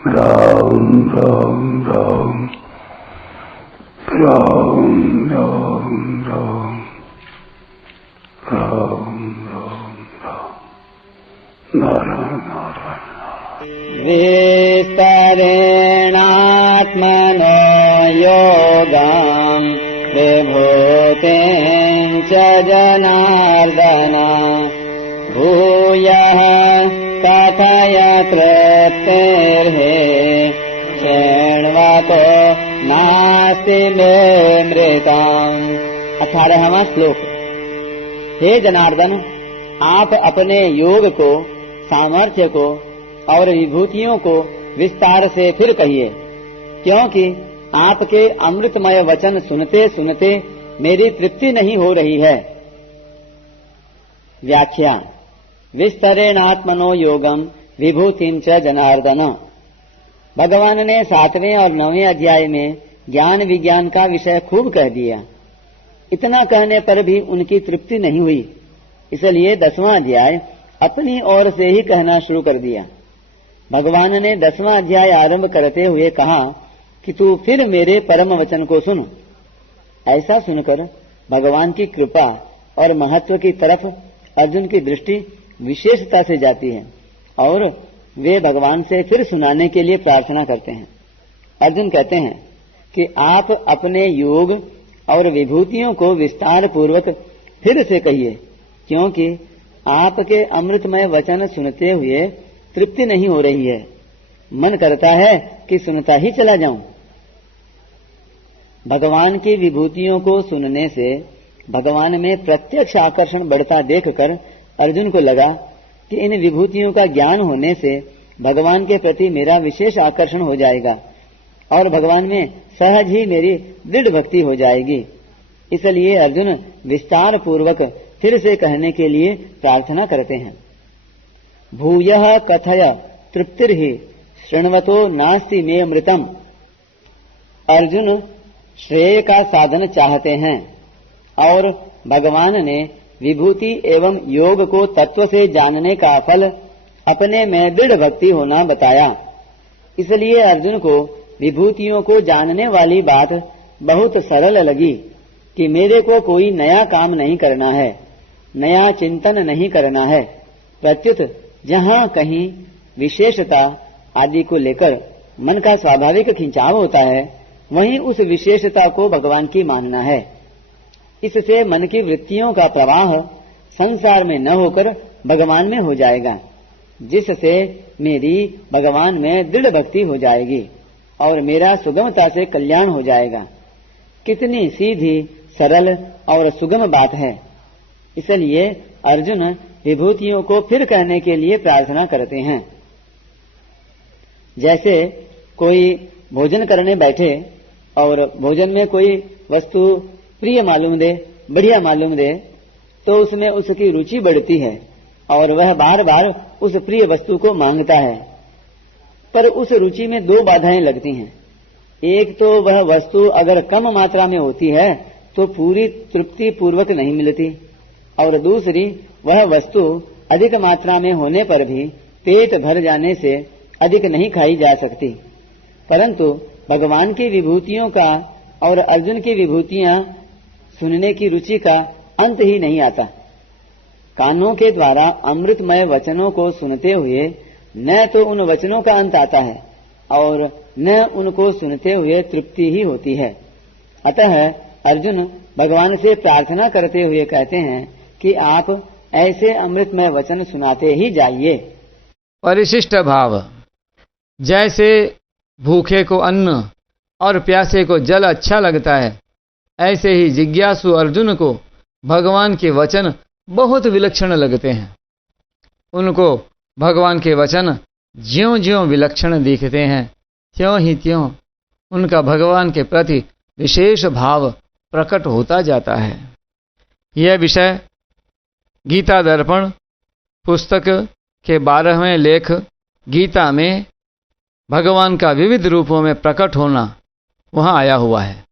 राम राम राम राम राम राम राम राम राम नारायण नारायण। विस्तरेणात्मनो योगं विभूतिं च जनार्दन भूयः कथय कृतेर्हि शृण्वतो नास्ति मे मृतम्। 18वां श्लोक। हे जनार्दन, आप अपने योग को, सामर्थ्य को और विभूतियों को विस्तार से फिर कहिए, क्योंकि आपके अमृतमय वचन सुनते सुनते मेरी तृप्ति नहीं हो रही है। व्याख्या। विस्तरेणात्मनो योगम विभूतिं च जनार्दन। भगवान ने 7वें और 9वें अध्याय में ज्ञान विज्ञान का विषय खूब कह दिया। इतना कहने पर भी उनकी तृप्ति नहीं हुई, इसलिए 10वां अध्याय अपनी ओर से ही कहना शुरू कर दिया। भगवान ने 10वां अध्याय आरंभ करते हुए कहा कि तू फिर मेरे परम वचन को सुन। ऐसा सुनकर भगवान की कृपा और महत्व की तरफ अर्जुन की दृष्टि विशेषता से जाती है और वे भगवान से फिर सुनाने के लिए प्रार्थना करते हैं। अर्जुन कहते हैं कि आप अपने योग और विभूतियों को विस्तार पूर्वक फिर से कहिए, क्योंकि आपके अमृतमय वचन सुनते हुए तृप्ति नहीं हो रही है। मन करता है कि सुनता ही चला जाऊं। भगवान की विभूतियों को सुनने से भगवान में प्रत्यक्ष आकर्षण बढ़ता देखकर अर्जुन को लगा कि इन विभूतियों का ज्ञान होने से भगवान के प्रति मेरा विशेष आकर्षण हो जाएगा और भगवान में सहज ही मेरी दृढ़ भक्ति हो जाएगी। इसलिए अर्जुन विस्तार पूर्वक फिर से कहने के लिए प्रार्थना करते हैं। भूयः कथय तृप्तिर्हि शृण्वतो नास्ति मे अमृतम्। अर्जुन श्रेय का साधन चाहते हैं और भगवान ने विभूति एवं योग को तत्व से जानने का फल अपने में दृढ़ भक्ति होना बताया। इसलिए अर्जुन को विभूतियों को जानने वाली बात बहुत सरल लगी कि मेरे को कोई नया काम नहीं करना है, नया चिंतन नहीं करना है। प्रत्युत जहाँ कहीं विशेषता आदि को लेकर मन का स्वाभाविक खिंचाव होता है, वहीं उस विशेषता को भगवान की मानना है। इससे मन की वृत्तियों का प्रवाह संसार में न होकर भगवान में हो जाएगा, जिससे मेरी भगवान में दृढ़ भक्ति हो जाएगी और मेरा सुगमता से कल्याण हो जाएगा। कितनी सीधी, सरल और सुगम बात है। इसलिए अर्जुन विभूतियों को फिर कहने के लिए प्रार्थना करते हैं। जैसे कोई भोजन करने बैठे और भोजन में कोई वस्तु प्रिय मालूम दे, बढ़िया मालूम दे, तो उसमें उसकी रुचि बढ़ती है और वह बार बार उस प्रिय वस्तु को मांगता है। पर उस रुचि में 2 बाधाएं लगती हैं। एक तो वह वस्तु अगर कम मात्रा में होती है तो पूरी तृप्ति पूर्वक नहीं मिलती, और दूसरी वह वस्तु अधिक मात्रा में होने पर भी पेट भर जाने से अधिक नहीं खाई जा सकती। परंतु भगवान की विभूतियों का और अर्जुन की विभूतियां सुनने की रुचि का अंत ही नहीं आता। कानों के द्वारा अमृतमय वचनों को सुनते हुए न तो उन वचनों का अंत आता है और न उनको सुनते हुए तृप्ति ही होती है। अतः अर्जुन भगवान से प्रार्थना करते हुए कहते हैं कि आप ऐसे अमृतमय वचन सुनाते ही जाइए। परिशिष्ट भाव। जैसे भूखे को अन्न और प्यासे को जल अच्छा लगता है, ऐसे ही जिज्ञासु अर्जुन को भगवान के वचन बहुत विलक्षण लगते हैं। उनको भगवान के वचन ज्यों-ज्यों विलक्षण दिखते हैं, त्यों ही त्यों उनका भगवान के प्रति विशेष भाव प्रकट होता जाता है। यह विषय गीता दर्पण पुस्तक के 12वें लेख गीता में भगवान का विविध रूपों में प्रकट होना वहां आया हुआ है।